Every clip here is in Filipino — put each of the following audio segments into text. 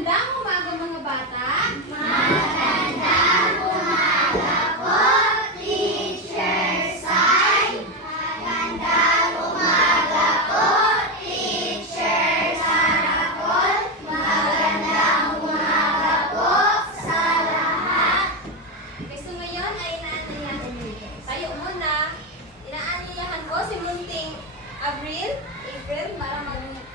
Magandang umaga mga bata. Magandang umaga po, Teacher Sai. Magandang umaga po, Teacher Sarapol. Magandang umaga po sa lahat. Gusto ngayon ay inaanyayahan niyo. Tayo muna. Inaanyayahan ko si Munting April, para manalangin.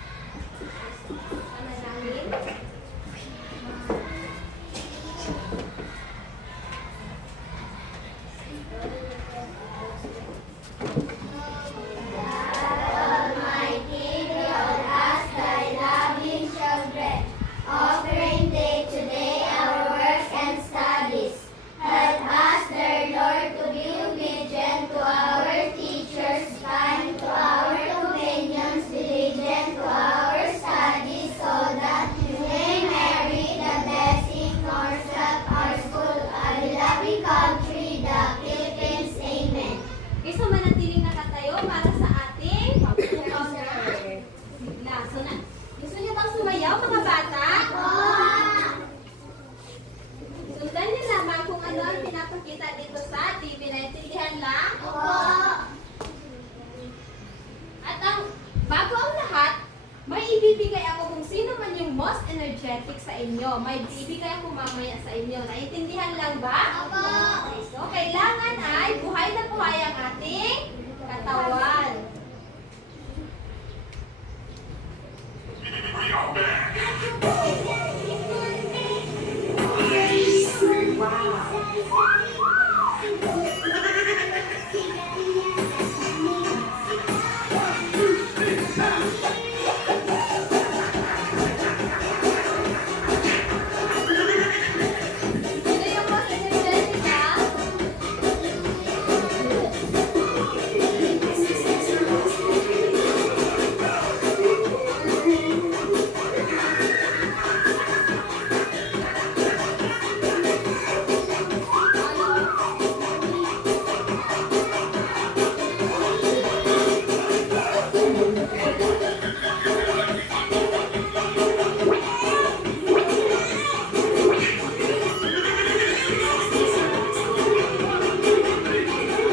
Almighty Lord, as thy loving children, offering day to day our work and studies. Help us, dear Lord, to be obedient to our teachers, kind to our companions, diligent to our studies, so that we may merit the blessing ourselves, our school, our loving country, the Philippines. Amen. Gusto manatiling nakatayo para sa ating Gusto niyo bang sumayaw mga bata? Sundan niyo lamang kung ano ang pinapakita dito sa TV. Naintindihan lang? At bago ang lahat, may ibibigay ako kung sino man yung most energetic sa inyo. May ibibigay ako mamaya sa inyo. Naintindihan lang ba? Okay, so kailangan ay buhay na buhay ang ating katawan. Sino yung most energetic ha?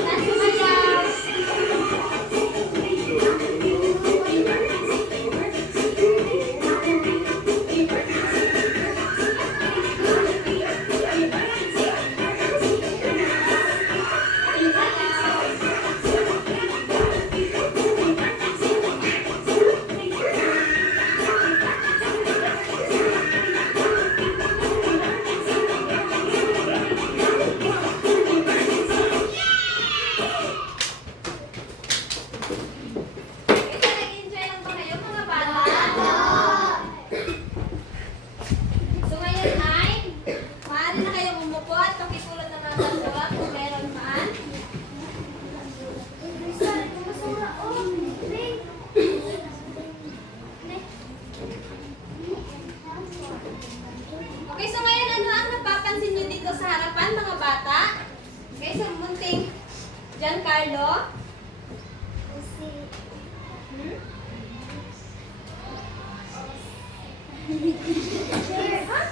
Nasumayaw. Nag-enjoy lang ba kayo mga bata? So ngayon ay maaari na kayong umupo at pakisulat ng mga basura kung meron man. Okay, so ngayon ano ang napapansin nyo dito sa harapan mga bata? Okay, so Munting Giancarlo. Hmm? Ha?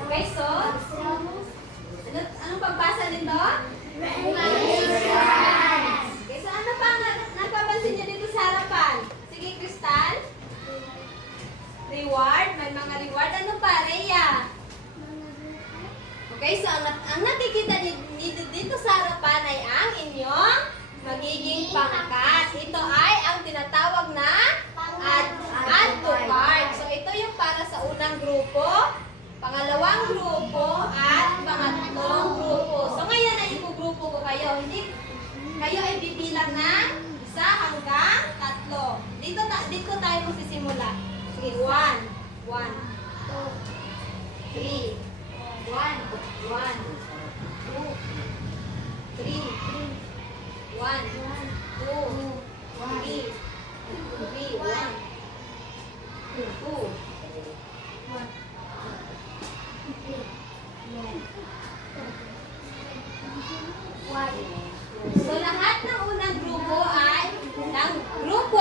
Okay, so anong pagbasa nito? Okay, so ano pa ang napapansin niyo dito sa harapan? Sige, Crystal. Reward, may mga reward. Ano pa, Rhea? Okay, so ang nakikita dito sa harapan ay ang inyong magiging pangkat. Ito ay ang tinatawag na add to cart. So ito yung para sa unang grupo, pangalawang grupo, at pangatlong grupo. So ngayon ay ipugrupo ko kayo. Hindi kayo ay bibilang ng 1 hanggang 3. Dito tayo magsisimula. Sige, 1, 1, 2, 3, 1, 1, 2, 3, 1, 2, 3, 1, 2, 1. So lahat ng unang grupo ay ng grupo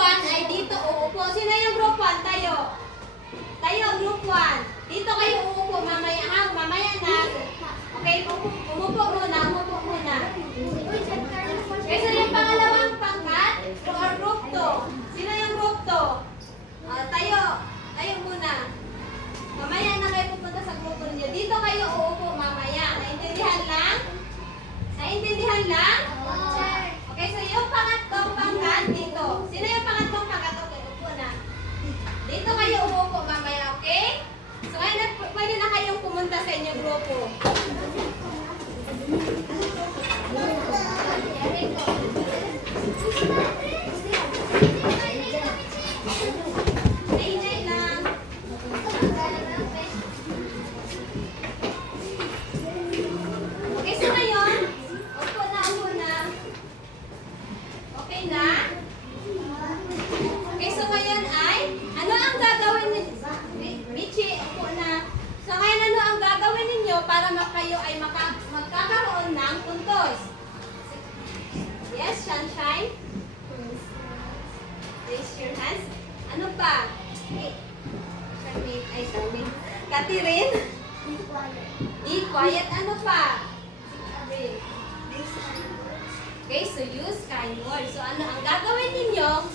Opo. Nay lang. Okay, so ngayon, upo na. Okay na? Okay, so ngayon ay, ano ang gagawin ninyo? Michi, upo na. So ngayon, ano ang gagawin ninyo para kayo ay magkakaroon ng puntos? Yes, Sunshine? Raise your hands. Ano pa? Sorry. Catherine? Be quiet. Ano pa? Okay, so use kind words. So ano ang gagawin ninyo?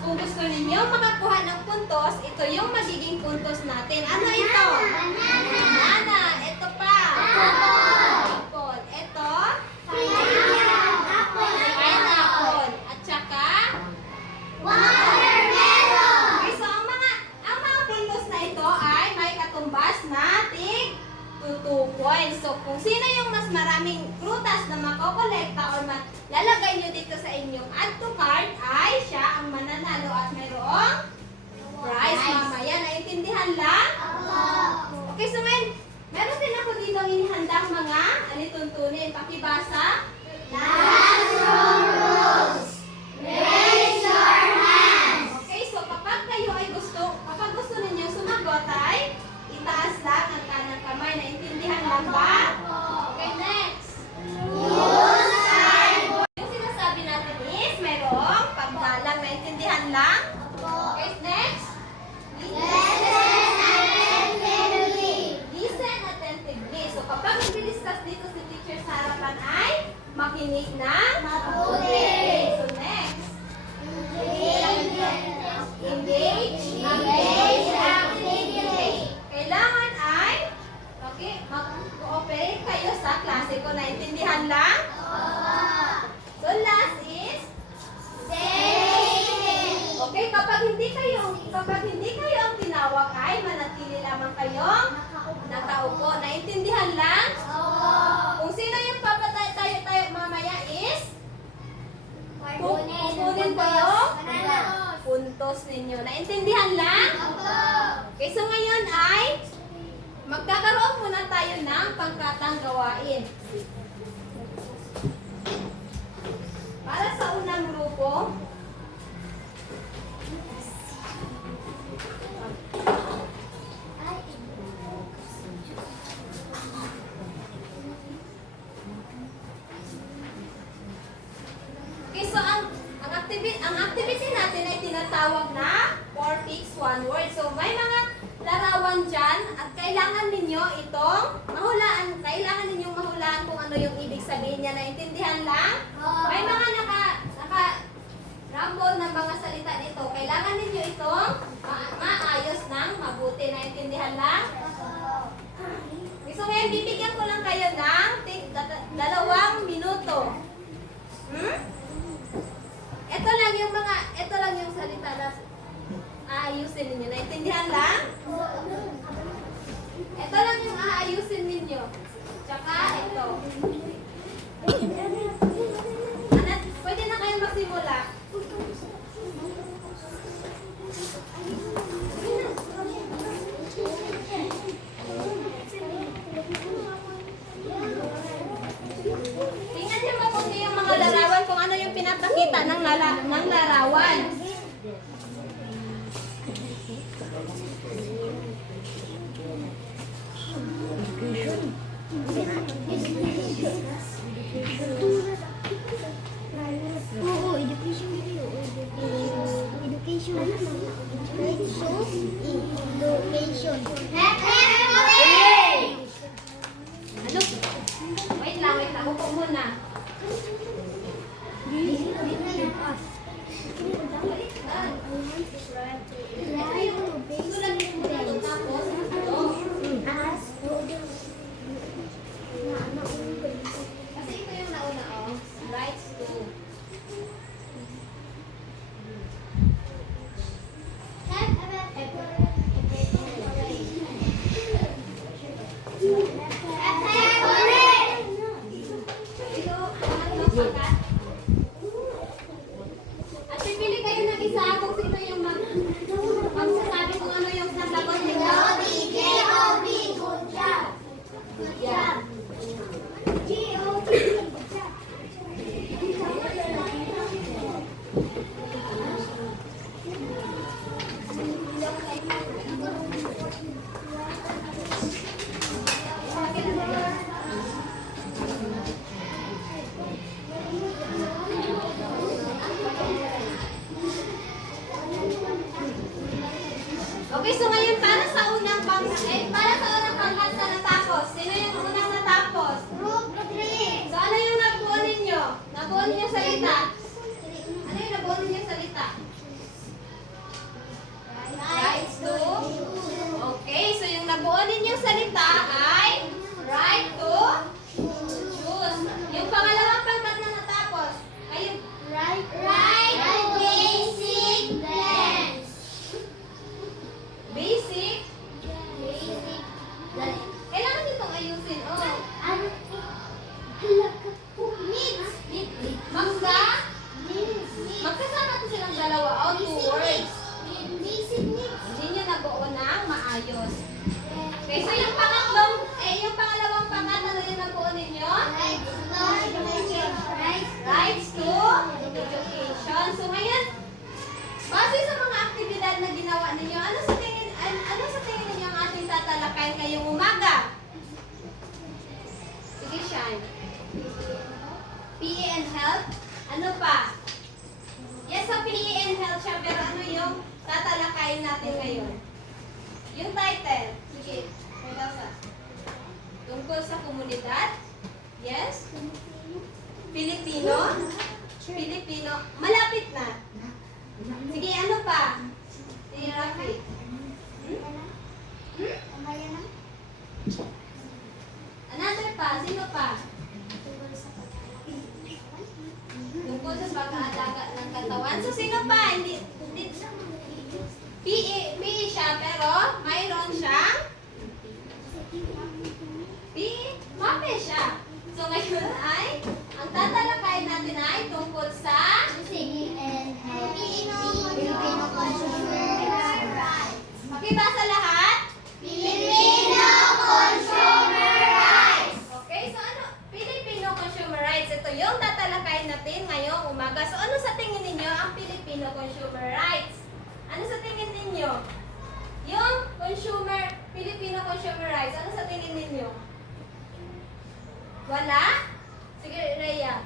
Kung gusto ninyo makakuha ng puntos, ito yung magiging puntos natin. Ano ito? Banana. Ito pa. Apple. Ito? Pineapple. At saka? Okay, so ang mga puntos na ito ay may katumbas na tig 2 points. So kung sino yung mas maraming prutas na makokolekta or lalagay nyo dito sa inyong add to cart ay siya ang mananalo at mayroong prize mamaya. Naintindihan lang? Okay, so ngayon, meron din ako dito inihandang mga alituntunin. Pakibasa. Classroom rules. Raise your hands. Okay, so kapag gusto ninyo sumagot ay itaas lang ang kanang kamay. Naintindihan lang ba? Okay, next. Use kind words. Yung sinasabi natin is mayroong pagdalang. Naintindihan lang? Okay, next. Listen attentively. So kapag nag-discuss dito si teacher sa harapan ay makinig ng mabuti. So next. Engage actively. Kailangan ay mag-cooperate kayo sa klase ko. Naintindihan lang? So last is okay, kapag hindi kayo ang tinawag ay manatili lamang kayong nakaupo. Naintindihan lang? Kung sino yung tayo mamaya is kukunin ko yung puntos ninyo. Naintindihan lang? Okay, so ngayon ay magkakaroon muna tayo ng pangkatang gawain. Para sa unang grupo, okay, so ang activity natin ay tinatawag na 4 picks, 1 word. So may mga larawan dyan at kailangan ninyo itong kailangan ninyong mahulaan kung ano yung ibig sabihin niya. Naintindihan lang? May mga naka-rambol na mga salita dito. Kailangan ninyo itong maayos ng mabuti. Naintindihan lang? So ngayon, bibigyan ko lang kayo ng 2 minuto. Ito lang yung salita na aayusin ninyo. Naintindihan lang? Ito lang yung aayusin ninyo. Tsaka ito. Pwede na kayo magsimula. Tingnan niyo mabuti yung mga larawan kung ano yung pinapakita ng larawan. Oo, education video. Education. Ano? Wait lang. Upo muna. Ito, pangatlong pangkat. At pipili kayo ng isa kung sino yung magsasabi kung ano yung sasagot nila. G-O-B, good job. Good job. G-O-B, good job. Okay, so ngayon para sa unang pangkat na natapos. Sino yung unang natapos? Group 3. So ano yung nabuo ninyo? Nabuo ninyo salita? Ano yung nabuo ninyo salita? Rights to? Okay, so yung nabuo ninyong salita ay right to choose. Yung pangalawang pangkat na natapos ay yung Right basic blends. basic. Basic. Kailangan ditong ayusin. Oh. Ano? Halaga po. Needs. Magkasama ko silang dalawa. Oh, two words. Basic needs. Hindi nyo nabuo ng maayos. Okay, so yung pangalawang pangkat, ano yung nabuo ninyo? Rights to education. So ngayon, base sa mga aktibidad na ginawa ninyo, ano sa tingin ninyo ang ating tatalakayin ngayong umaga? Sige, Shine. PE and health. Ano pa? Yes, sa PE and health siya, pero ano yung tatalakayin natin ngayon? Yung title. Sige, Rosa. Tungkol sa komunidad. Yes? Filipino. Malapit na. Sige, ano pa? Sige, Rafi. Another pa? Sino pa? Tungkol sa pag-aalaga ng katawan. So, sino pa? Hindi PE siya, pero mayroon siyang PE, mape siya. So, ngayon ay, ang tatalakayin natin ay tungkol sa makibasa lahat? Okay, so ano? Filipino consumer rights. Ito yung tatalakayin natin ngayong umaga. So, ano sa tingin ninyo ang Filipino consumer rights? Ano sa tingin ninyo? Yung Filipino consumer rights, ano sa tingin ninyo? Wala? Sige, Rhea.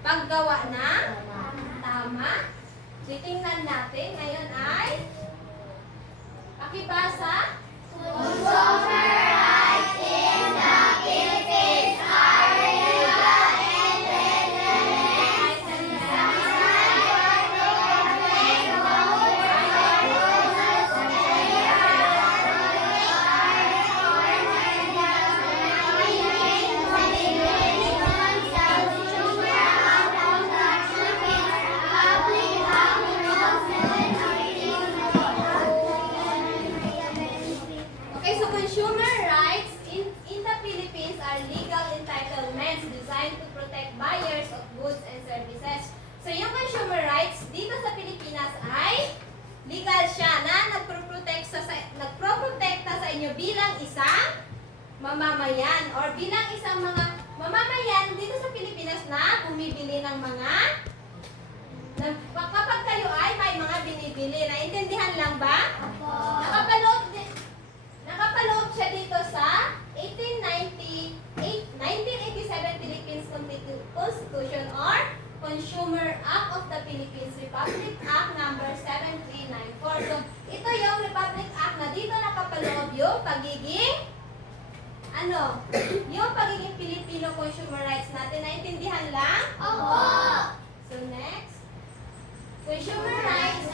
Paggawa na? Tama. Titingnan natin. Ngayon ay pakibasa. Consumer rights in the Philippines are legal and Okay, so consumer rights in the Philippines are legal entitlements designed to protect buyers of goods and services. So yung consumer rights dito sa Pilipinas ay legal siya na nagproprotekta sa inyo bilang isang mamamayan or bilang isang mga mamamayan dito sa Pilipinas na bumibili ng mga kapag kayo ay may mga binibili. Naintindihan lang ba? Nakapaloob siya dito sa 1987 Philippines Constitution or Consumer Act of the Philippines, Republic Act number 7394. So, ito yung Republic Act na dito nakapaloob yung pagiging yung pagiging Filipino consumer rights natin. Naintindihan lang? Opo. So, next. Consumer rights.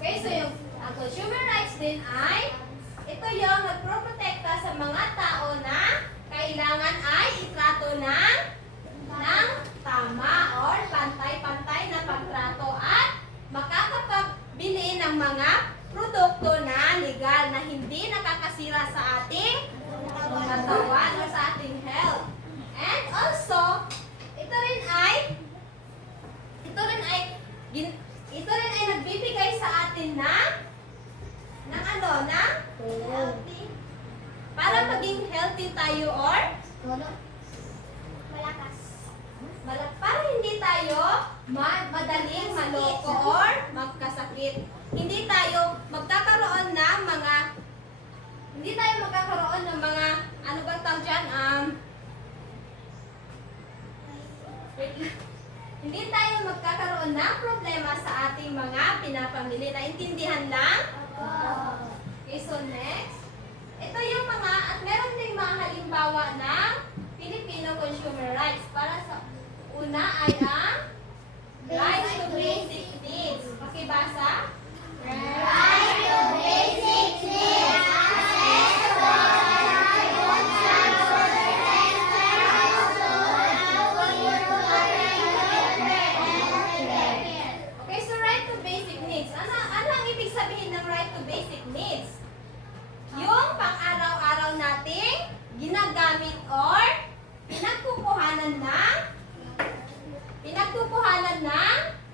Okay, so yung ang consumer rights din din ay, ito yung nagproprotekta sa mga tao na kailangan ay itrato ng tama or pantay-pantay na pagtrato at makakapagbili ng mga produkto na legal na hindi nakakasira sa ating katawan o sa ating health. And also, ito rin ay nagbibigay sa atin ng Healthy. para maging healthy tayo or Malakas. para hindi tayo madaling maloko or magkasakit. Hindi tayo magkakaroon ng mga ano bang tawag dyan? Hindi tayo magkakaroon ng problema sa ating mga pinapamili. Naintindihan lang? Okay, so next. Ito yung mga, at meron ding mga halimbawa ng Filipino consumer rights. Para sa una ay ang rights to basic needs. Pakibasa. Right to basic needs. Okay, so right to basic needs. Ano ang ibig sabihin ng right to basic needs? Yung pang-araw-araw nating ginagamit or pinagkukuhanan ng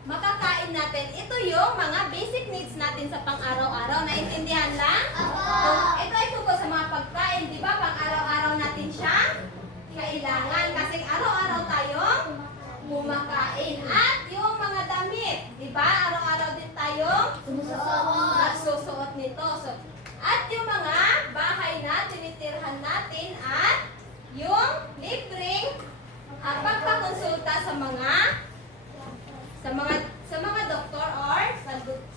makakain natin. Ito yung mga basic needs natin sa pang-araw-araw. Naintindihan lang? Ito ay tungkol sa mga pagkain. Di ba? Pang-araw-araw natin siya kailangan. Kasi araw-araw tayong kumakain. At yung mga damit. Di ba? Araw-araw din tayong nagsusuot nito. So, at yung mga bahay na tinitirhan natin at yung libreng pagpakonsulta sa mga doktor or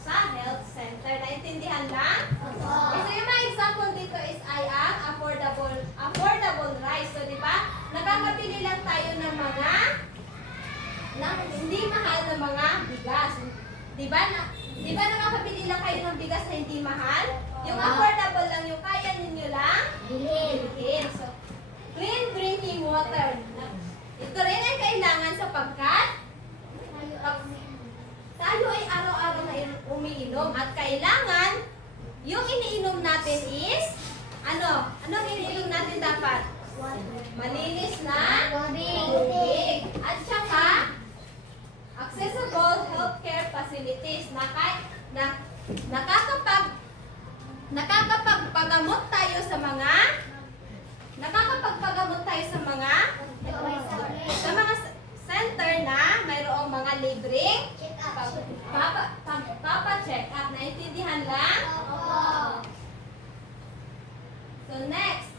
sa health center. Naintindihan lang? So yung mga example dito is ay ang affordable rice. So di ba? Nakakabili lang tayo ng hindi mahal na mga bigas. Di ba nakakabili lang kayo ng bigas na hindi mahal? Yung affordable lang, yung kaya ninyo lang bilhin. So, clean drinking water. Ito rin ay kailangan sapagkat tayo ay araw-araw na umiinom at kailangan yung iniinom natin is anong iniinom natin dapat? Malinis na tubig. At saka accessible healthcare facilities na nakakapagpagamot tayo sa mga center na mayroong mga libreng papa-check up. Naintindihan lang? So next,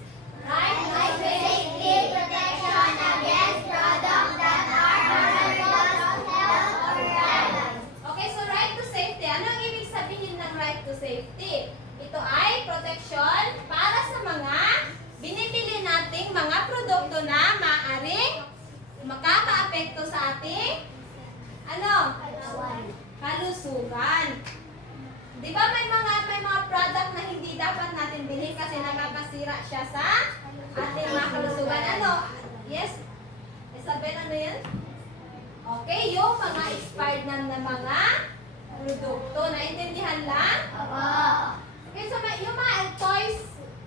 right to Safety protection against products that are harmful to health or life. Okay, so right to safety. Ano ang ibig sabihin ng right to safety? Ito ay protection para sa mga binibili nating mga produkto na maaaring makakaapekto sa ating kalusugan. Di ba may mga product na hindi dapat natin bilhin kasi nakakasira siya sa ating mga kalusugan. Yes? Isabel, ano yan? Okay, yung mga expired na mga produkto. Naintindihan lang? Okay, so yung mga toys,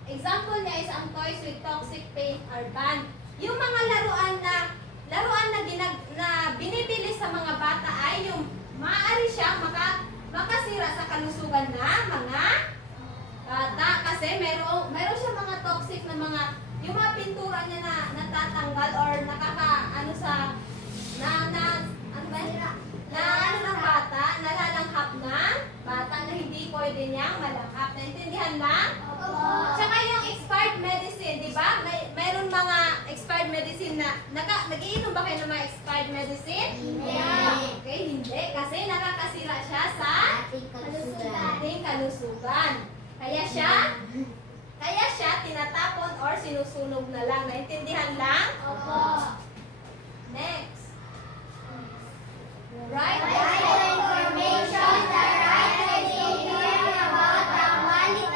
example niya is ang toys with toxic paint are banned. Yung mga laruan na binibili sa mga bata ay yung maaari siya makasira sa kalusugan na mga bata kasi meron siya mga toxic na yung mga pintura niya na natatanggal or ng bata, nalalanghap ng bata na hindi pwede niyang malanghap. Naintindihan lang? Tsaka yung expired medicine, di ba? Mayroon mga expired medicine na nagiinom ba kayo ng mga expired medicine? Hindi. Okay, hindi. Kasi nakakasira siya sa ating kalusugan. Kaya siya tinatapon or sinusunog na lang. Naintindihan lang? Next. Right? Right to information, the right to hear about the quality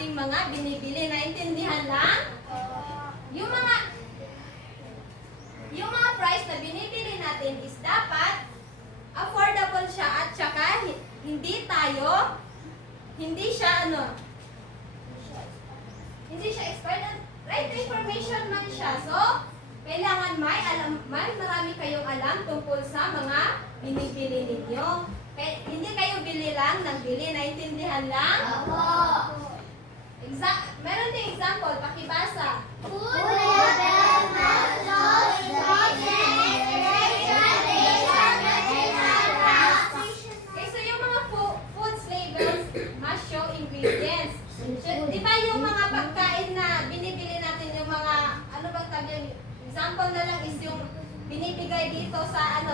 ating mga binibili. Naintindihan lang? Yung mga price na binibili natin is dapat affordable siya at saka hindi siya expired. Right information man siya. So, kailangan may marami kayong alam tungkol sa mga binibili ninyo. Hindi kayo bili lang ng bili. Naintindihan lang? Meron din example. Pakibasa. Food label must show ingredients, expiration, Okay, so yung mga foods labels must show ingredients. So, di ba yung mga pagkain na binibili natin, yung mga, ano bang tawag yun? Example na lang is yung binibigay dito sa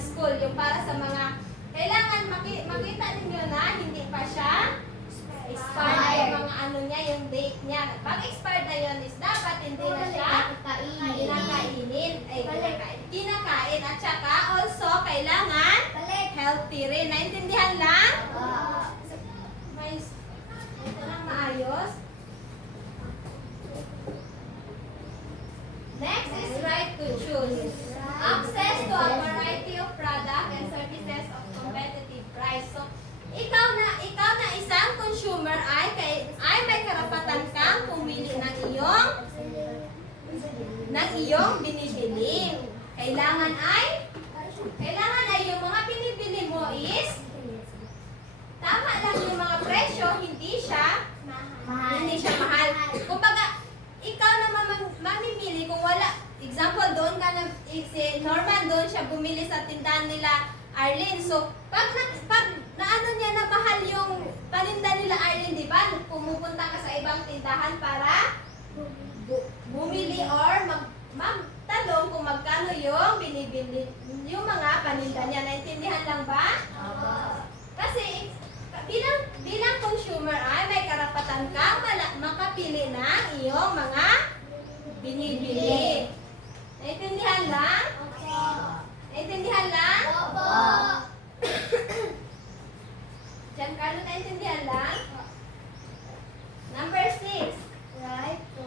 school, yung para sa mga, kailangan makita ninyo na hindi pa siya expired. Yung mga ano niya, yung date niya. Pag expired na yun is dapat hindi na siya kinakain. At saka also, kailangan healthy rin. Naintindihan lang? May ito lang maayos. Next is right to choose. Access to a variety of products and services of competitive price. So, ikaw na isang consumer ay may karapatan kang pumili ng iyong binibili. Kailangan ay yung mga binibili mo is tama lang yung mga presyo, hindi siya mahal. Kumbaga, ikaw na mamimili kung wala. Example, doon ka na, si Norman doon siya bumili sa tindahan nila Arlene. So, pag naano niya na mahal yung paninda nila Arlene, di ba? Pumupunta ka sa ibang tindahan para bumili or magtanong kung magkano yung binibili yung mga paninda niya. Naintindihan lang ba? Kasi bilang consumer ay may karapatan kang makapili ng iyong mga binibili. Naintindihan lang? Naintindihan lang? Giancarlo, naintindihan lang? Number 6. Right to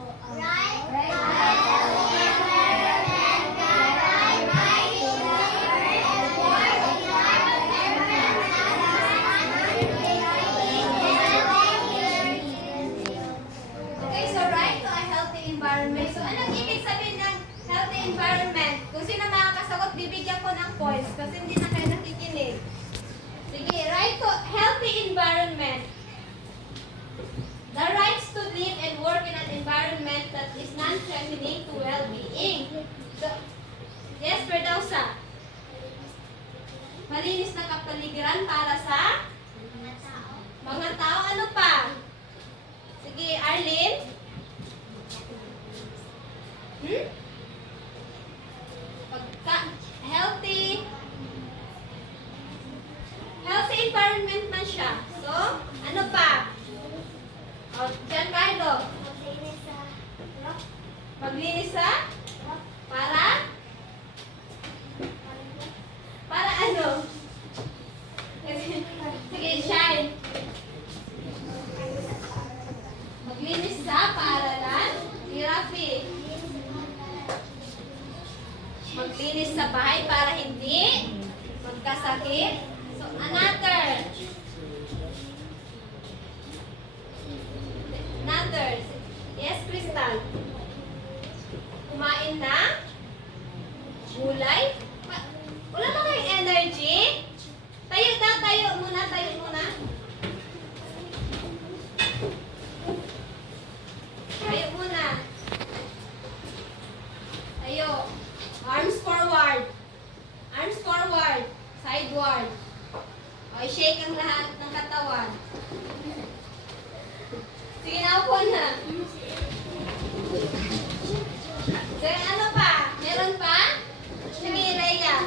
Okay, so right to a healthy environment. So, anong ibig sabihin ng healthy environment? Kung sino makakasagot, bibigyan ko ng points kasi hindi na kayo nakikinig. Sige, right to healthy environment. The rights to live and work in an environment that is non-threatening to well-being. So, yes, Ferdowsa. Malinis na kapaligiran para sa mga tao. Ano pa? Sige, Arlene. Healthy environment man siya. So, ano pa? O, Giancarlo. Maglinis sa? Para ano? Sige, Shine. Maglinis sa paaralan. Si Rafi. Maglinis sa bahay para hindi magkasakit. So, another. Yes, Crystal. Kumain na gulay. Wala ba kayong energy? Tayo muna. Tayo muna. Tayo. Arms forward. Sideward. O, i-shake ang lahat ng katawan. Sige, naupo na. Sige, ano pa? Meron pa? Sige, Leia.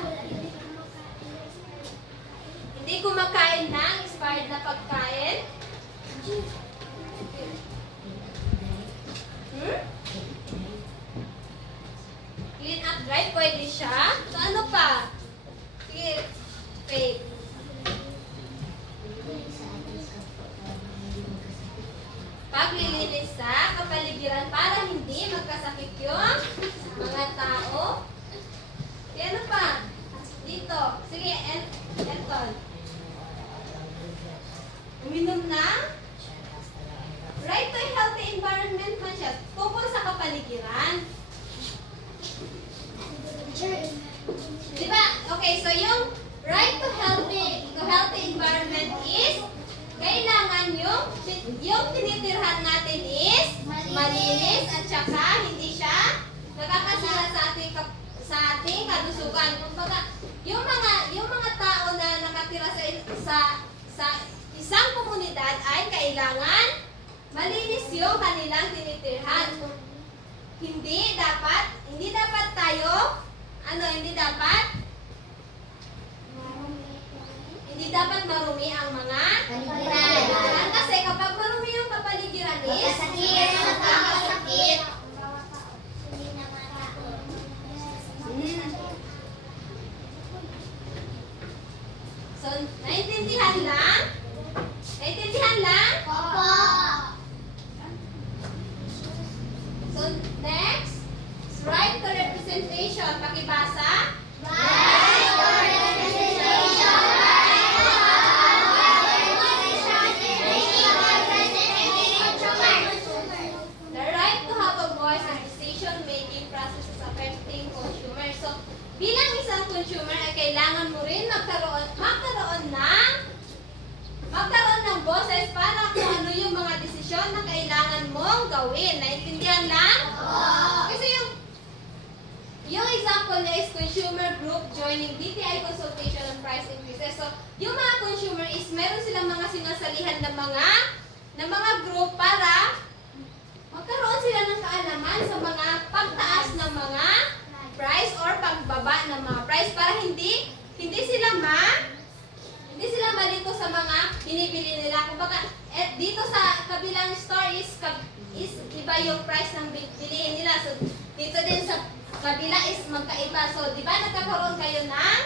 Hindi kumakain ng expired na pagkain. Clean up dry, pwede siya. So, ano pa? Sige, wait. paglilinis sa kapaligiran para hindi magkasakit yung mga tao. E ano pa? Dito. Sige, Elton. Uminom na. Right to a healthy environment man siya. Tungkol sa kapaligiran. Diba? Okay, so yung right to healthy environment is kailangan yung tinitirhan natin is malinis at saka hindi siya nakakasira sa ating kalusugan. Kumbaga, yung mga tao na nakatira sa isang komunidad ay kailangan malinis yung kanilang tinitirhan. Hindi dapat tayo hindi dapat marumi ang mga kapaligiran. Kasi kapag marumi yung kapaligiran is nakakasakit. So, naintindihan lang? Naintindihan lang? So, next, right to representation. Pakibasa. The right to have a voice in decision-making processes affecting consumers. So, bilang isang consumer ay kailangan mo rin magkaroon ng boses para kung ano yung mga desisyon na kailangan mong gawin. Naintindihan lang? Kasi yung example niya is consumer group joining DTI consultation on price increases. So, yung mga consumer is meron silang mga sinasalihan ng mga group para magkaroon sila ng kaalaman sa mga pagtaas ng mga price or pagbaba ng mga price para hindi sila malito sa mga binibili nila. Kumbaga, dito sa kabilang store is iba yung price ng bilihin nila. So, dito din sa kabila is magkaiba. So, di ba nagkakaroon kayo ng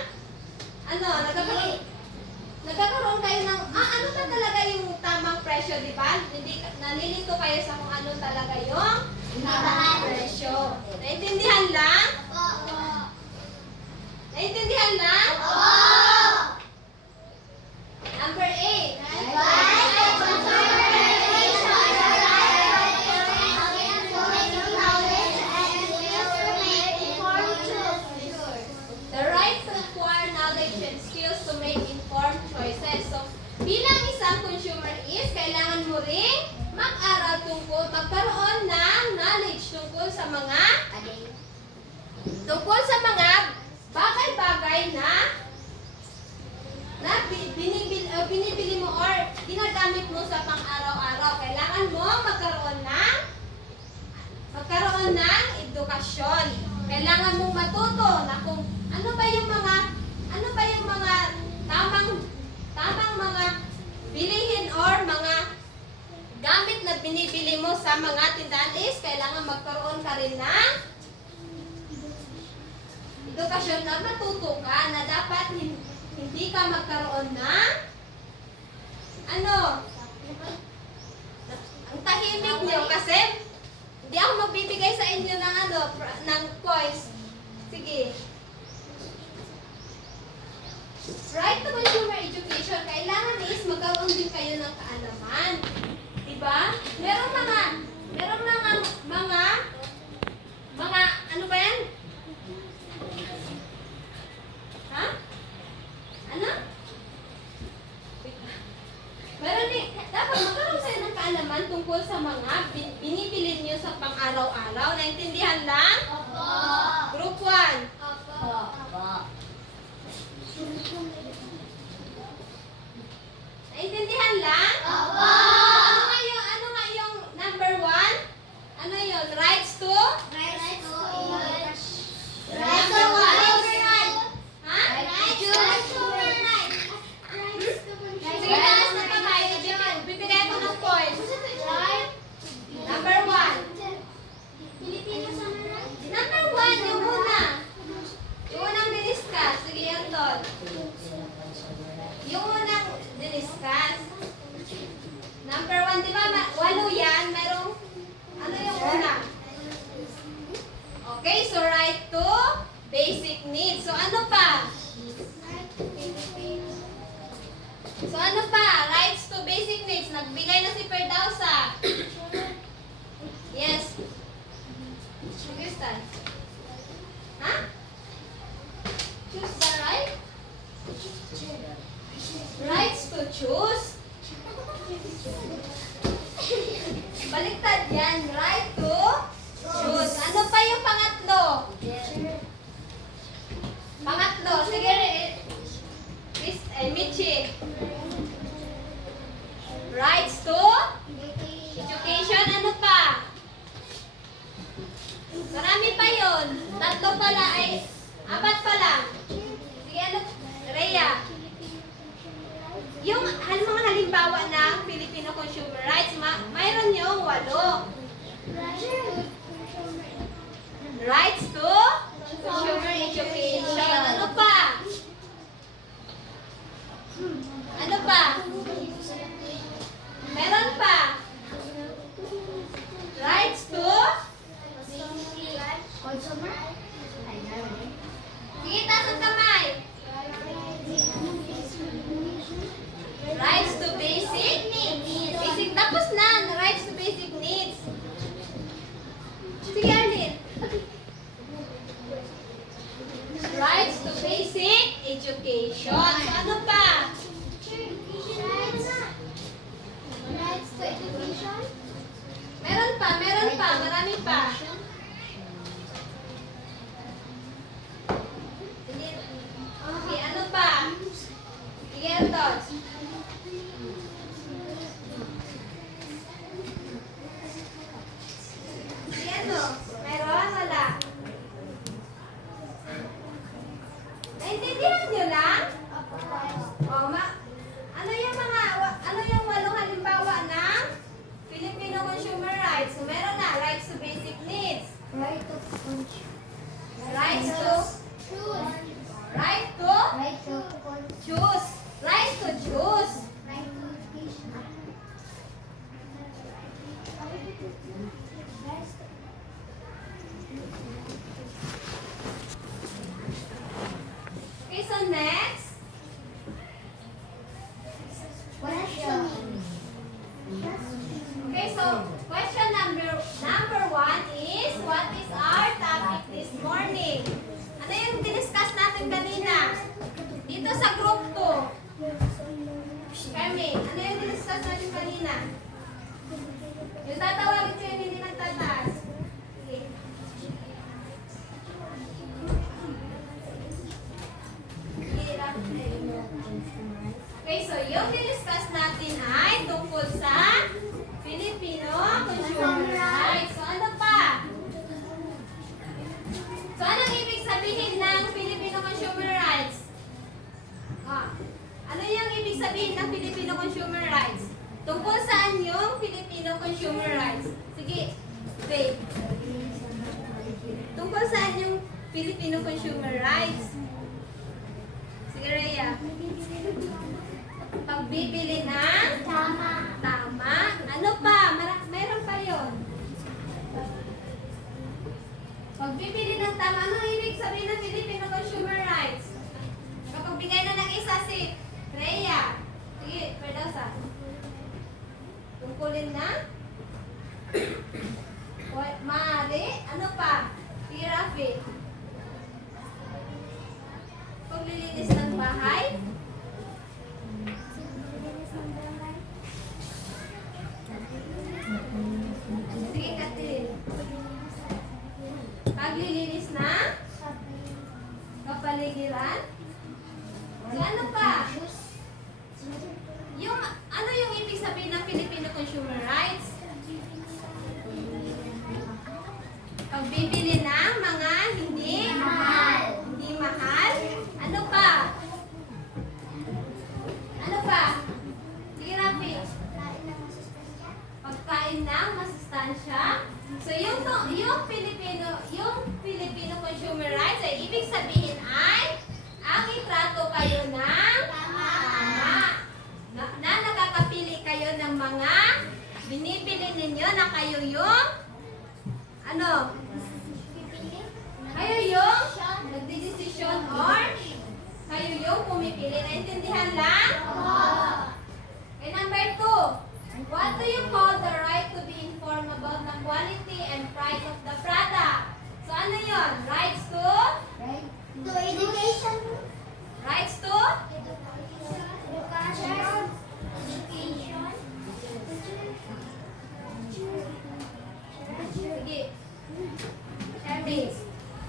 nagkakaroon kayo ng ano ba talaga yung tamang presyo, di ba? Hindi nalilito kayo sa kung ano talaga yung tamang presyo. Naintindihan lang? Naintindihan lang? Number 8. The right to acquire knowledge and skills to make informed choices. So, bilang isang consumer is, kailangan mo rin mag-aral magkaroon ng knowledge tungkol sa mga bagay-bagay na binibili mo or ginagamit mo sa pang-araw-araw. Kailangan mo magkaroon ng edukasyon. Kailangan mong matuto na kung ano ba yung mga tamang mga bilihin or mga gamit na binibili mo sa mga tindahan is kailangan magkaroon ka rin ng edukasyon na matuto ka na dapat hindi ka magkaroon ng ang tahimik niyo kasi hindi ako magbibigay sa inyo ng coins. Sige. Right to consumer education, kailangan is magkaroon din kayo ng kaalaman. Diba? Merong mga ano ba yan? Ha? Ano? Meron din, dapat magkaroon kayo ng kaalaman tungkol sa mga binibili niyo sa pang-araw-araw. Naintindihan lang? Opo. Group 1. Naintindihan lang? Opo. Ano nga yung number 1? Ano yun? Rights to? Number 1. Ha? Sige, taas na pa tayo. Bibigay ko ng points. Number 1. Number 1, yung una. ano pa? So, ano pa? Rights to basic needs. Nagbigay na si Ferdowsa. Yes. Augustan. Ha? Choose the right? Rights to choose. Baliktad yan. Right to choose. Ano pa yung pangatlo? Pangatlo. Sige, Michi. Rights to education. Ano pa? Marami pa yun. Tatlo pala ay apat pa lang. Sige, ano? Rhea. Yung mga halimbawa ng Filipino consumer rights, mayroon yung 8. Rights to consumer education. Ano pa? Ano pa? Meron pa. Rights to? Consumer? Sige, taas ang kamay. Rights to basic? Basic. Tapos na. Rights to basic needs. Sige, Arlene. Rights to basic education. So, ano pa? Rights to education? Meron pa. Marami pa. Sige, okay, ano pa? Sige, Anton. Sige, ano? Meron? Wala? Naintindihan nyo lang? Ano yung ano yung 8 halimbawa ng Filipino consumer rights? So, meron na, rights to basic needs. Right to choose. Rights to right to Right to choose. Right to choose. Right to education. Okay, so next. Okay, so question number 1 is, what is our topic this morning? Ano yung diniscuss natin kanina? Dito sa group 2. Carmen, ano yung diniscuss natin kanina? Yung tatawagin ko yung hindi nagtataas. Okay. Okay, so yung diniscuss natin ay tungkol sa Filipino consumer rights. So ano pa? So anong ibig sabihin ng Filipino consumer rights? Ano yung ibig sabihin ng Filipino consumer rights? Tungkol saan yung Filipino consumer rights? Sige, Faith. Tungkol saan yung Filipino consumer rights? Sige, Rhea. Pagbibili ng tama. Ano pa? Meron pa yun. Pagbibili ng tama. Anong ibig sabihin ng Filipino consumer rights? Nakapagbigay na ng isa si Rhea. Sige, Ferdowsa. Tungkulin na? Maaari? Ano pa? Sige, Rafi. Paglilinis ng bahay? Sige, Catherine. Paglilinis na? Kapaligiran? So, ano pa? Ano yung ibig sabihin ng Filipino consumer rights? Pagbibili ng mga hindi mahal. Ano pa? Ano pa? Sige, Rafi. Pagkain ng masustansya. So, yung Filipino consumer rights ay ibig sabihin ay ang itrato kayo ng tama. Na nakakapili kayo ng mga binibili ninyo na kayo yung ano? Kayo yung Nagdidesisyon or kayo yung pumipili. Naintindihan lang? Okay, number 2. What do you call the right to be informed about the quality and price of the product? So ano yun? Rights to? To education. Rights to? Education. Sige. Sherry.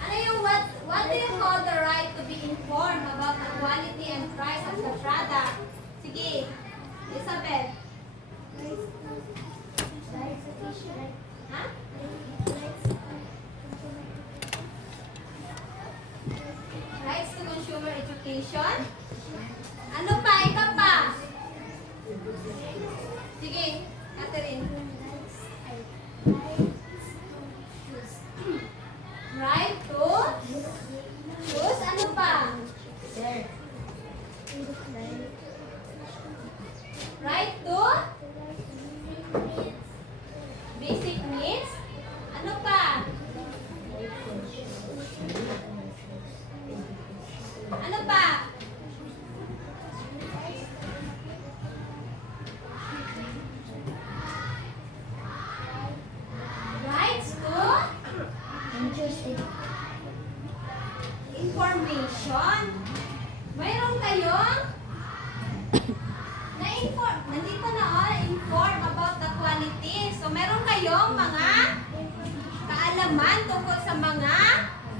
Ano yung what do you call the right to be informed about the quality and price of the product? Sige. Isabel. Ha? Rights to consumer education? Ano pa? Ika pa? Sige, Catherine. Right to choose? Ano pa? Right to basic needs? Ano pa? Ano pa? Rights to information. Mayroon kayong na-inform. Nandito na inform about the quality. So, meron kayong mga kaalaman tungkol sa mga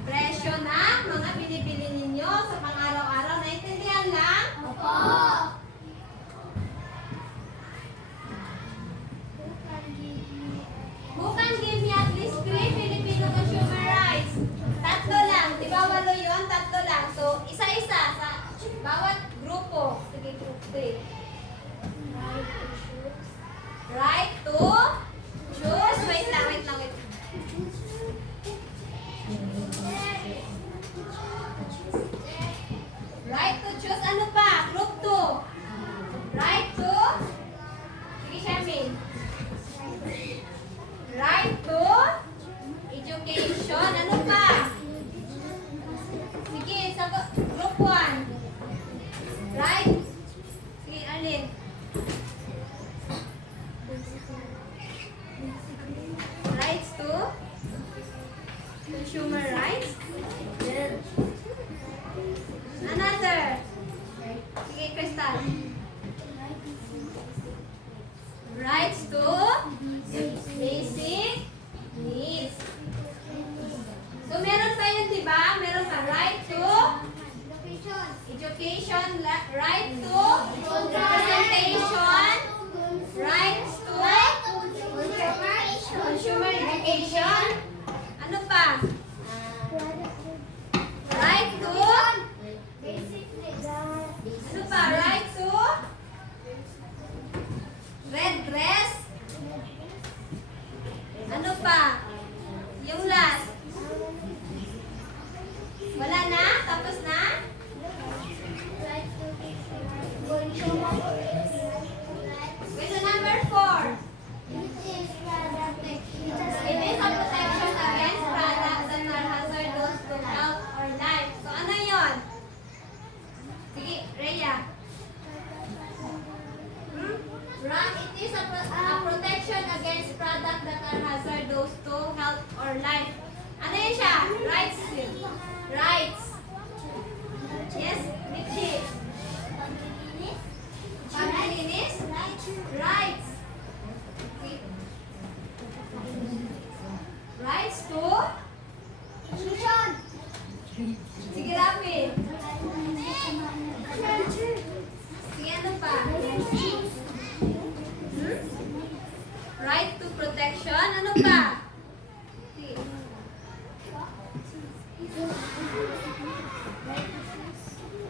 presyo ng mga binibili ninyo sa pang-araw-araw. Naintindihan lang? Opo. Who can give me at least 3 Filipino consumer rights? Tatlo lang. Di ba 8 yun? Tatlo lang. So, isa-isa sa bawat grupo. Sige, group 3. Right to choose. Wait lang. Right to choose. Ano pa? Group 2. Right to. Sige, Shermin. Right to education. Ano pa? Sige, sa group 1. Right? Sige, Arlene. Rights to consumer rights. Another. Sige, Crystal. Rights to basic needs. So, meron pa yun, di ba? Meron pa right to education, right to representation, rights to consumer education. Ano pa? Right to ano pa? Right to red dress. Ano pa? Yung last. Wala na? Tapos na? Question number 4. It is a protection against products that are hazardous to health or life. So, ano yun? Sige, Rhea. It is a protection against products that are hazardous to health or life. Ano yun siya? Rights. Rights. Yes, Richie. Paglilinis? Rights. Rights to? Sige, Rafi. Sige, ano pa? Right to protection. Ano pa? Sige.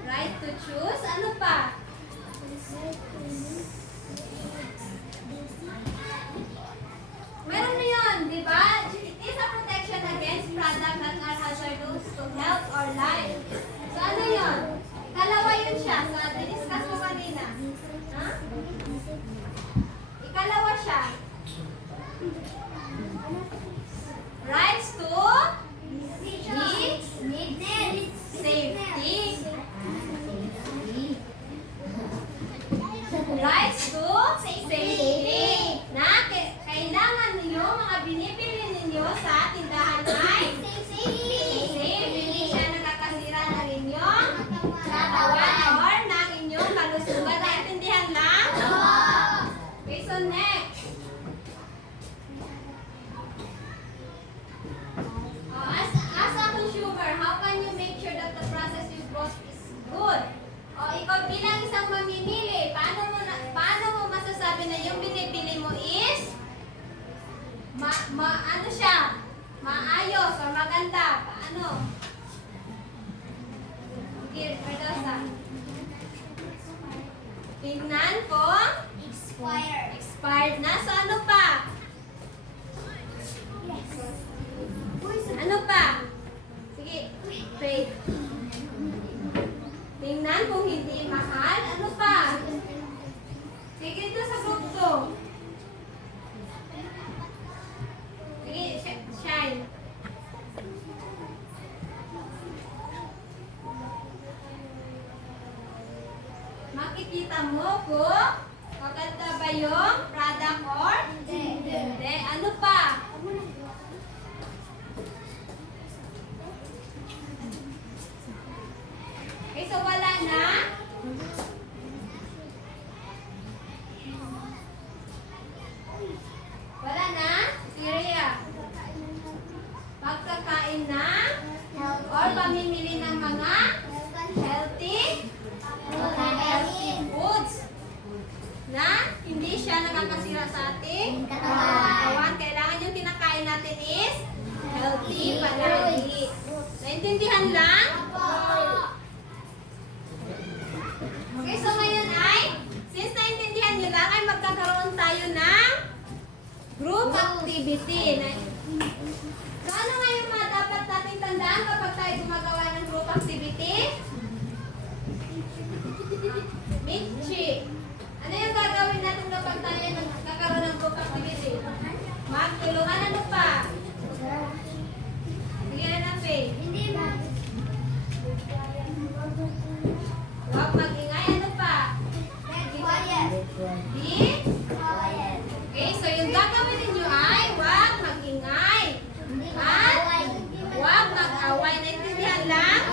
Right to choose. Ano pa? Meron na yun, di ba? It is a protection against products that are hazardous to health or life. So ano yun? Ikalawa yun siya. So, diniscuss mo kanina. Ha? Ikalawa siya. safety. Na kailangan ninyo, mga binibili ninyo sa tindahan ay safe. Hindi siya nakakasira ng inyong katawan or ng inyong kalusugan. Naintindihan lang? Okay, so next. As a consumer, how can you make sure that the process you bought is good? O ikaw bilang isang mamimili, paano mo masasabi na yung binibili mo is ano siya? Maayos o maganda? Paano? Here, Mendoza. Tingnan kung expired na. So ano pa? Ano pa? Sige, wait. Tingnan kung hindi mahal. Ano pa? Sige, dito sa group 2. Sige, shine. Makikita mo kung maganda ba yung product or hindi. Ano pa? Okay, so wala na? Wala na? Syria. Pagkakain na or pamimili ng mga healthy foods na hindi siya nakakasira sa ating katawan. Kailangan yung kinakain natin is healthy palagi. Naintindihan lang? Okay, so ngayon ay, since naintindihan nyo lang, ay magkakaroon tayo ng group activity. So ano nga yung mga dapat natin tandaan kapag tayo gumagawa ng group activity? Michi. Ano yung gagawin natin kapag tayo nagkakaroon ng group activity? Magtulungan. Ano pa? Bigyan na ng faith. Huwag magingay. Ano pa? Di? Okay, so yung gagawin ninyo ay huwag magingay. At huwag mag-away. Naintindihan lang?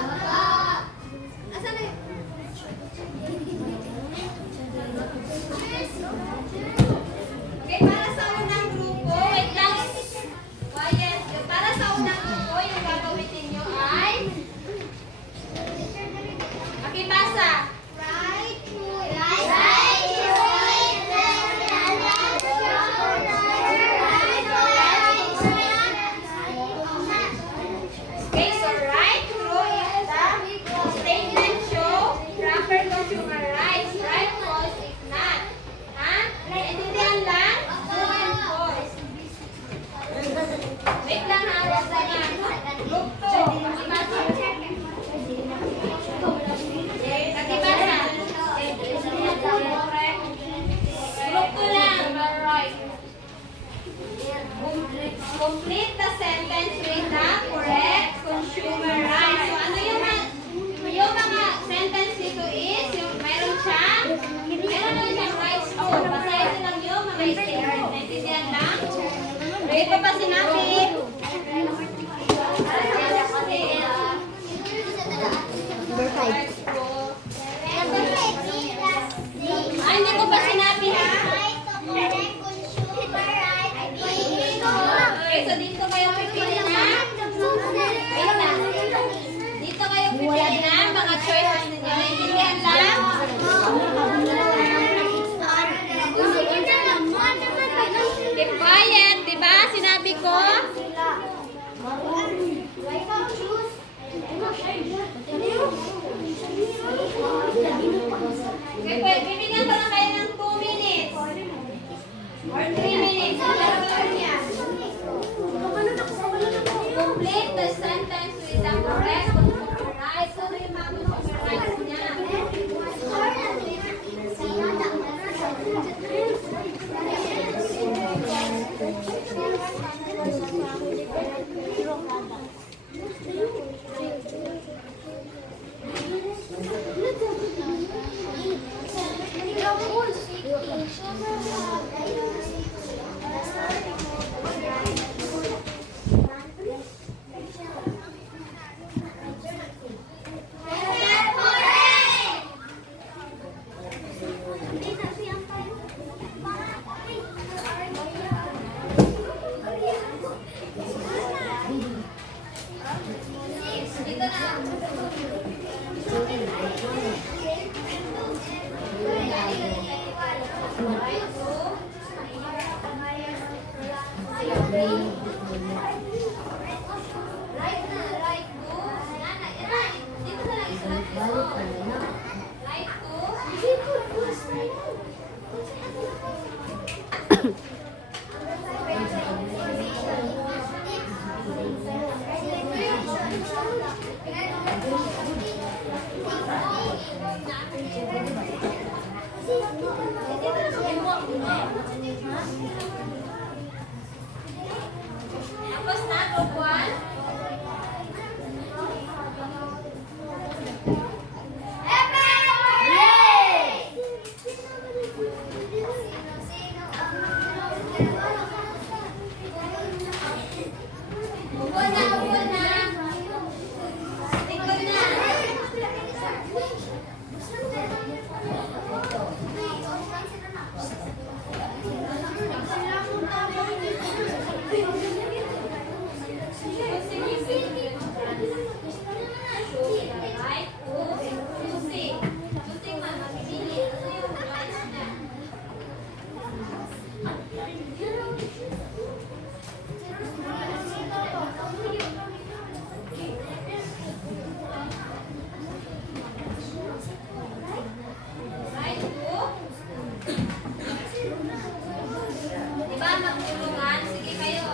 Asan na yun? Okay, para sa unang grupo, wait lang. Quiet. Para sa unang grupo, yung gagawin ninyo ay pakibasa. Okay, so right through is the statement show proper consumer rights. Right, false if not. Ha? Naintindihan lang? True and false. Wait lang ha, wag na yan. Group 2. Pakibasa. Pakibasa. Group 2 lang. Right. Complete the sentence with the correct consumer rights. So ano yung mga sentence dito is, yung meron naman siyang rights to. Basahin nyo lang yung mga statement. Naintindihan lang? Ito pa sinabi. Number 5. Ay, hindi ko pa sinabi ha? Okay, so dito kayo pipili na. Wait lang. Dito kayo pipili na mga choices ninyo. Naintindihan lang? Keep quiet, diba? Sinabi ko. Okay, bibigyan ko lang kayo ng 2 minutes. Or 3 minutes. Ano gawin niya? Complete the sentence with the correct consumer rights. Ano yung mga consumer rights niya? Thank you. Right na, right to. Right. Dito na lang isulat ito. Right to. Tapos na, group 1. Upo na, upo na. Likod na. Right, choosing. Choosing man, magpili. Ano yung choice niya? Right, diba magtulungan? Sige kayo.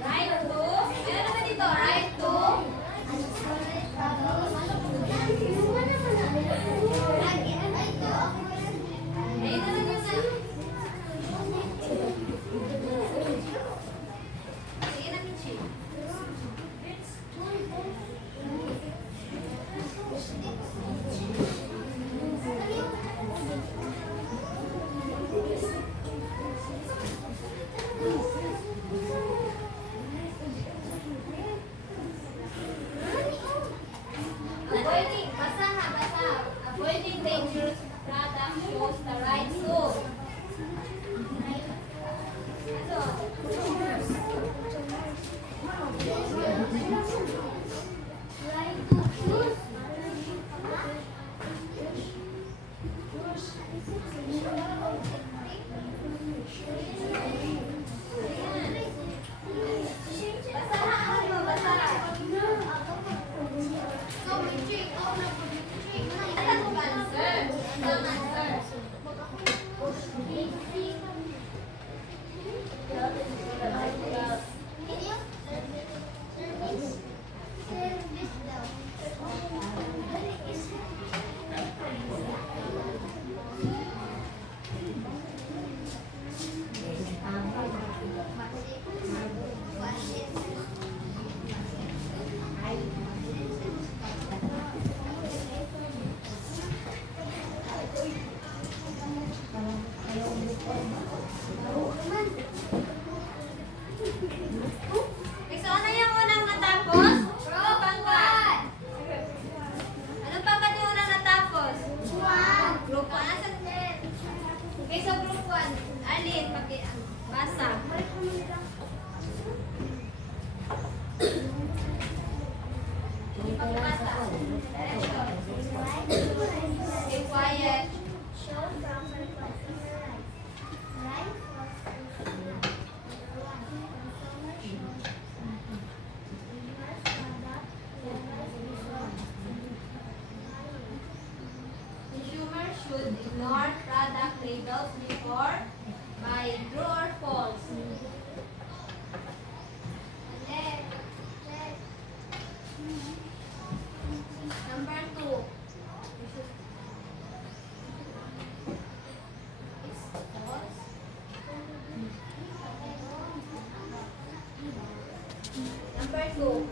Right to. Ano naman dito? Right to. Ayun na lang yun na. Sige na, Michi. Avoiding, basa ha, basa. Avoiding dangerous product shows the right soul. Ano? Basa ha, ano, basa. Ano ang answer? Ano ang answer? So, ano yung unang natapos? Pangkat. Anong pangkat yung unang natapos? Group 1. Asan? Okay, so group 1. Alin? Basa. Pagbasa. Stay quiet. Consumers should ignore product labels before buying. True or false? Number 2. It's false. Number 2.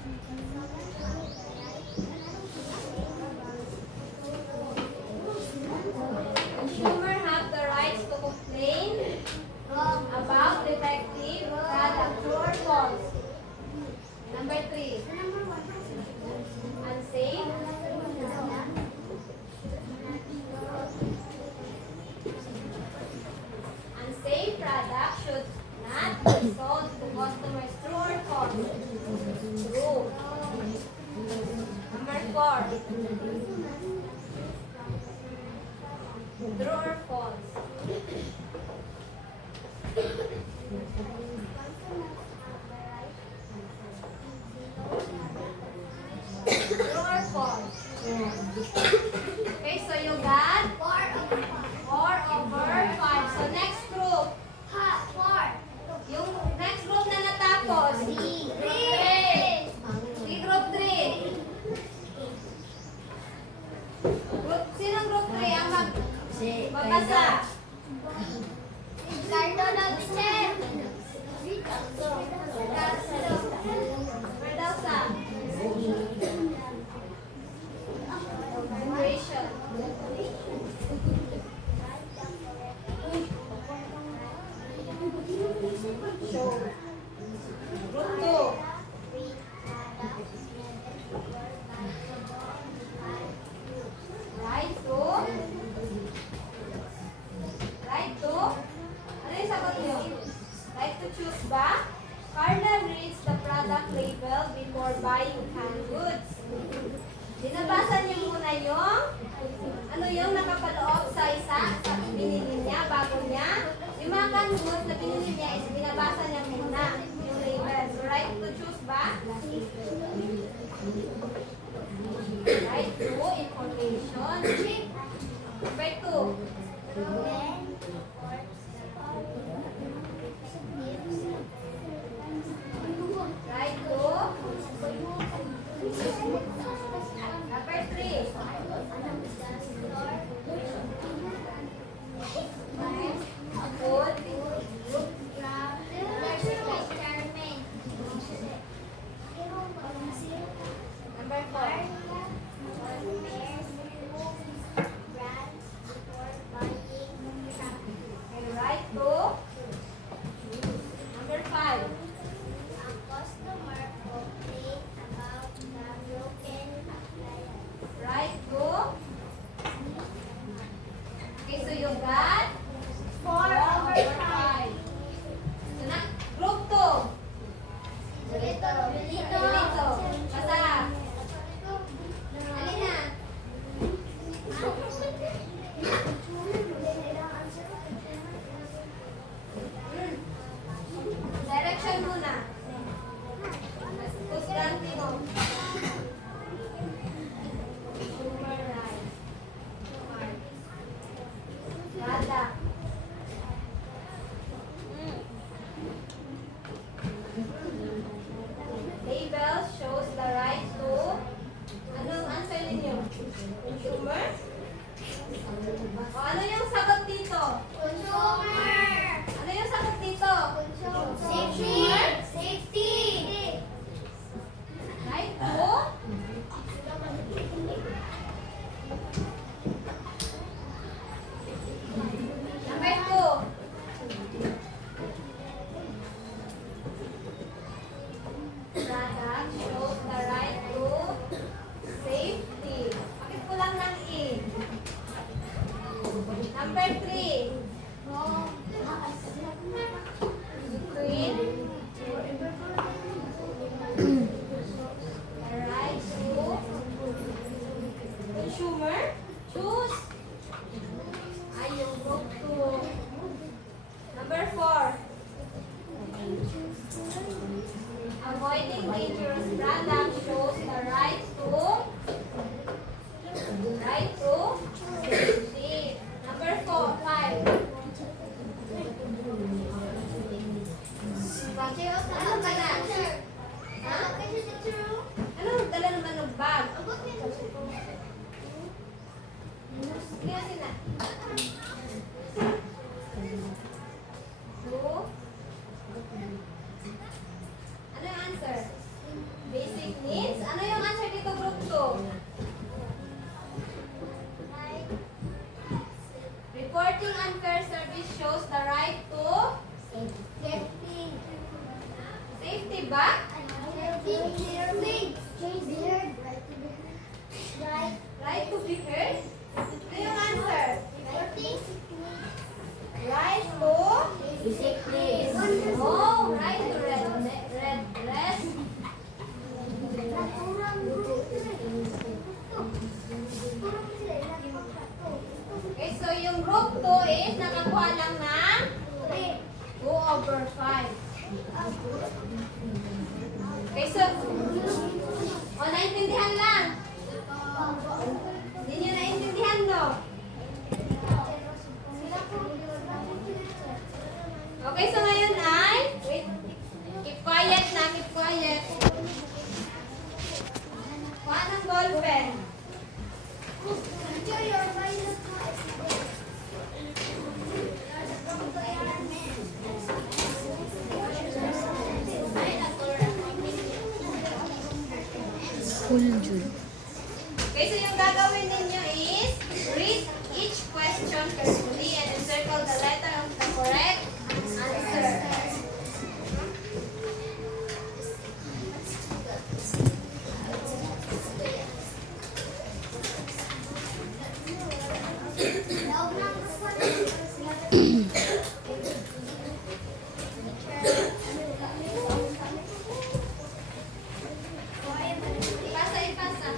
Consumers have the rights to complain about defective Babasa. Ricardo Nobichet. Merdausa. Vibration. Show. Group 2. Right to. Right to. Ano yung sagot niyo? Right to choose ba? Carla reads the product label before buying canned goods. Binabasa niyo muna yung ano yung nakapaloob sa isa sa binili niya bago niya. Yung mga canned goods na binili niya is binabasa niya muna yung label. So right to choose ba? Right to information. Number 2. Right to number 3. Good. Number 4. Okay, right to number 5. Right to. Okay, so you got 4/5. So na, group 2. Dito. Basa. Alina. Direction muna. Constantino. Humor right. Rada. Label shows the right to. Anong answer ninyo? Consumer? O ano yung sagot dito? Ano yung sagot dito? Safety. Right to? Number 2. Product shows the right to safety. Bakit kulang ng E? Number 3. Green. The right to consumer. Choose. Ay, yung group 2. Number 4. Avoiding dangerous product shows the right to safety. Number 5. Ano ka na? Ha? Ano dala naman ng bag? Tingnan na. 2. Ano yung answer? Basic needs? Ano yung answer dito, group 2? Reporting unfair service shows the right to safety ba? Right to be heard? Ano yung answer? Right to no, right to rest. Okay, so yung group 2 is nakakuha lang ng 2/5. Okay, so naintindihan lang. Hindi nyo naintindihan, no? Okay, so ngayon ay, wait, keep quiet na, keep quiet. Kuha ng ball pen. Okay, so yung gagawin ninyo is read each question carefully and encircle the letter of the correct answer. Ipasa.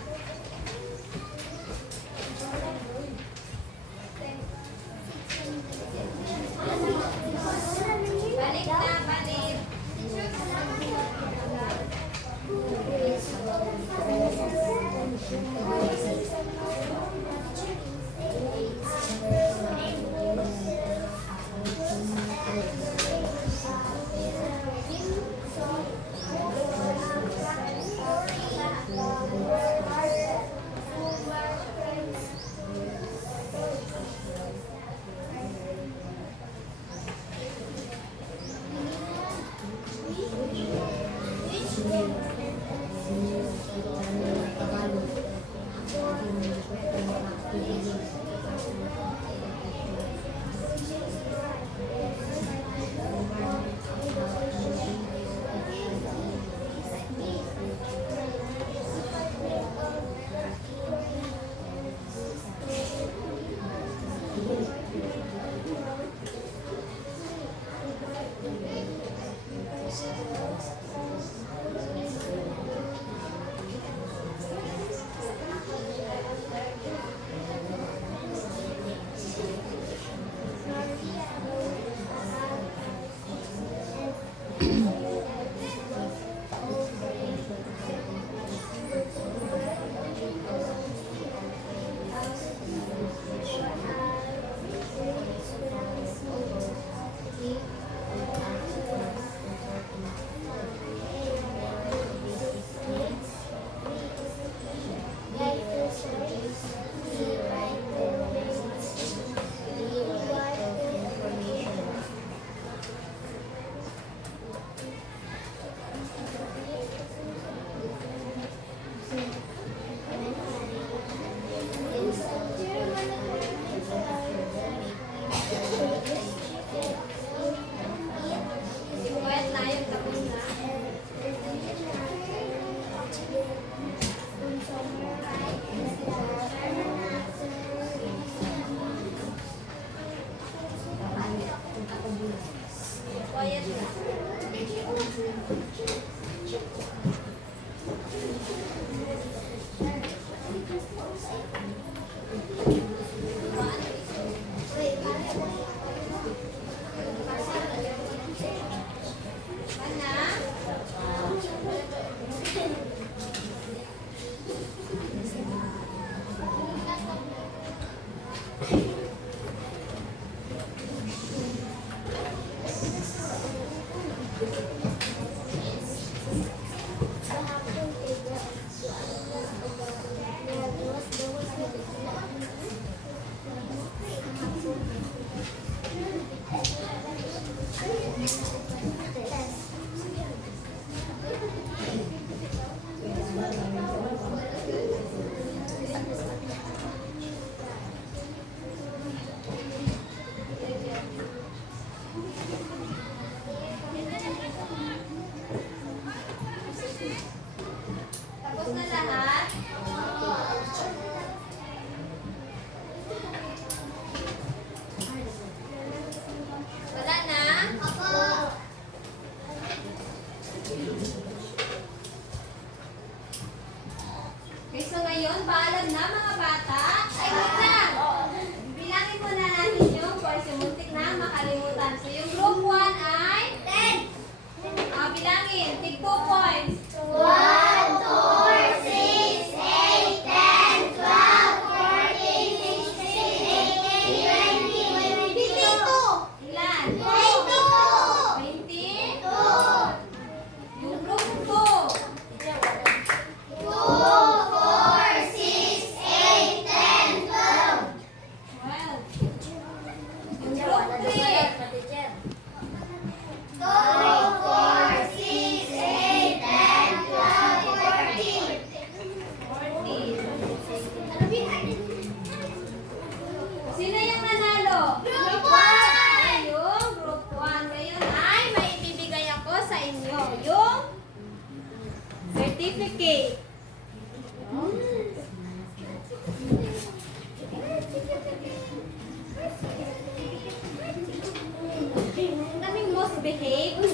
behave?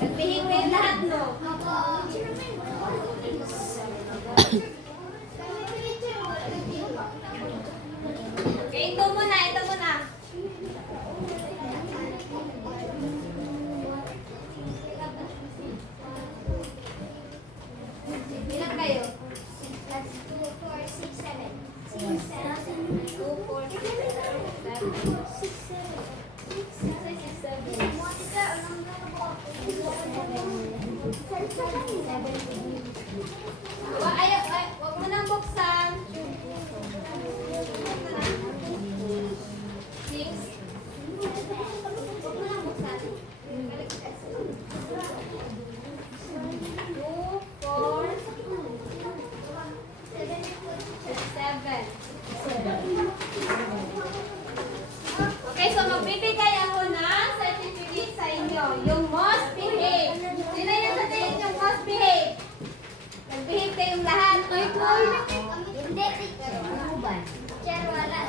Nag-behave kayo lahat, no? Okay, ito muna, ito muna. Ilan kayo? 2, 4, 6, 7. 'Wag mo nang buksan. 6. Wag mo nang buksan. 2, 4, 7. Okay, so magbibigay ako ng certificate sa inyo. Yung most behave. Sino yung sa tingin yung most behave? Nag-behave kayong lahat. Hindi, teacher. Teacher, wala.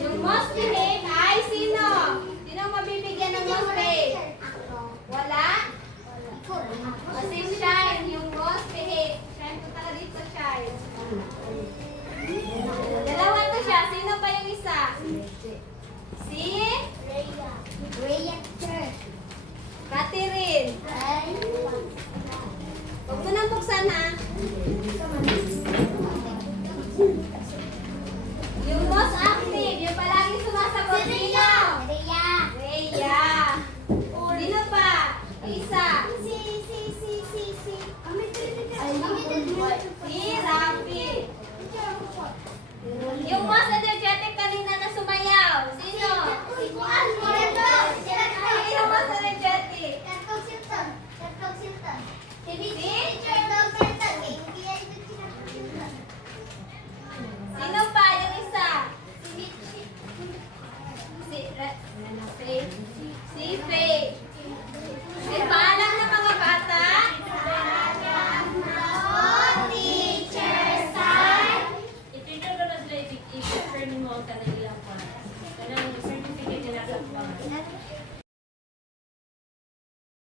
Yung most behave ay sino? Sino ang mabibigyan ng most behave? Wala? O si Shine, yung most behave. Shine, punta ka dito, Shine. Dalawa to siya. Sino pa yung isa? Si Rhea, teacher. Catherine. Huwag mo nang buksan, ha? Yung most active, yung palaging sumasagot. Sino? Rhea. Rhea. Sino pa? Isa. Si Rafi. Yung most energetic kanina na sumayaw. Sino? Sino most energetic? Sino pa? Yung isa? Faith. Si Faith. May paalam na mga bata? Ito ko na sila i-prepare mo ka na ilang pa. Kanang certificate nila sa pangalan.